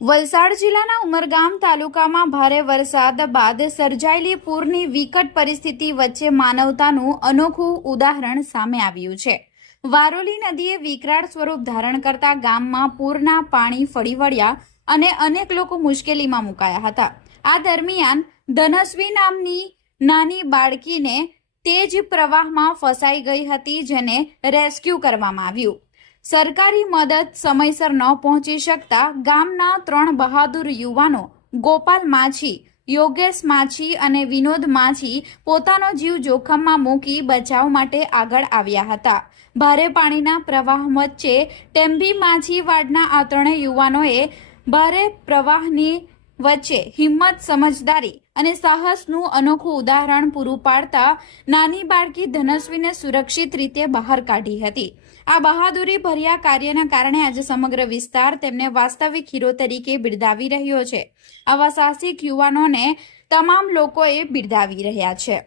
વલસાડ જિલ્લાના ઉમરગામ તાલુકામાં ભારે વરસાદ બાદ સર્જાયેલી પૂરની વિકટ પરિસ્થિતિ વચ્ચે માનવતાનું અનોખું ઉદાહરણ સામે આવ્યું છે। વારોલી નદીએ વિકરાળ સ્વરૂપ ધારણ કરતા ગામમાં પૂરના પાણી ફરી વળ્યા અને અનેક લોકો મુશ્કેલીમાં મુકાયા હતા। આ દરમિયાન ધનસ્વી નામની નાની બાળકીને તેજ પ્રવાહમાં ફસાઈ ગઈ હતી, જેને રેસ્ક્યુ કરવામાં આવ્યું। સરકારી મદદ સમયસર ન પહોંચી શકતા ગામના 3 બહાદુર યુવાનો ગોપાલ માછી, યોગેશ માછી અને વિનોદ માછી પોતાનો જીવ જોખમમાં મૂકી બચાવ માટે આગળ આવ્યા હતા। ભારે પાણીના પ્રવાહ વચ્ચે ટેમ્બી માછીવાડના આ 3 યુવાનોએ ભારે પ્રવાહની વચ્ચે હિંમત, સમજદારી અને સાહસનું અનોખું ઉદાહરણ પૂરું પાડતા નાની બાળકી ધનસ્વીને સુરક્ષિત રીતે બહાર કાઢી હતી। આ બહાદુરી ભર્યા કાર્યના કારણે આજે સમગ્ર વિસ્તાર તેમને વાસ્તવિક હીરો તરીકે બિરદાવી રહ્યો છે। આવા સાહસિક યુવાનોને તમામ લોકોએ બિરદાવી રહ્યા છે।